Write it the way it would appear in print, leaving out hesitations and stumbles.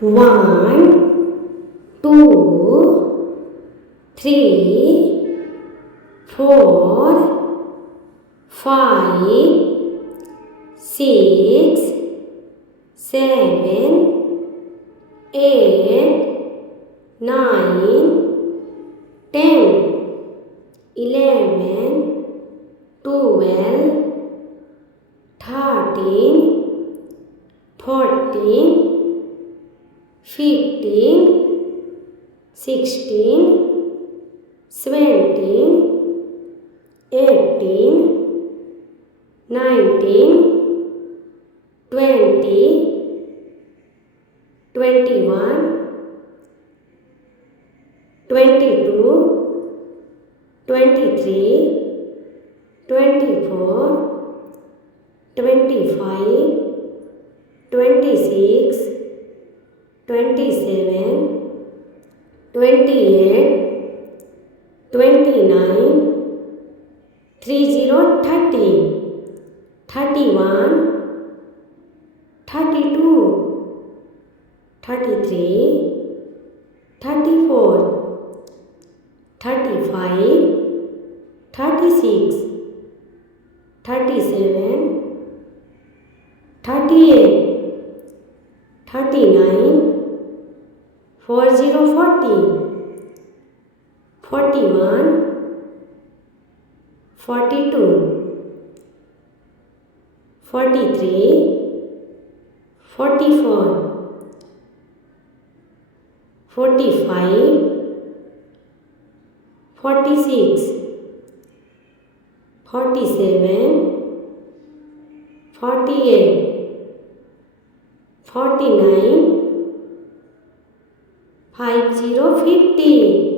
1, 2, 3, 4, 5, 6, 7, 8, 9, 10, 11, 12, 13, 14, 15, 16, 17, 18, 19, 20, 21, 22, 23, 24, 25, 26, 27, 28, 29, 30, 30, 31, 32, 33, 34, 35, 36, 37, 38, 39, 40, 40, 41, 42, 43, 44, 45, 46, 47, 48, 49, 50, 50.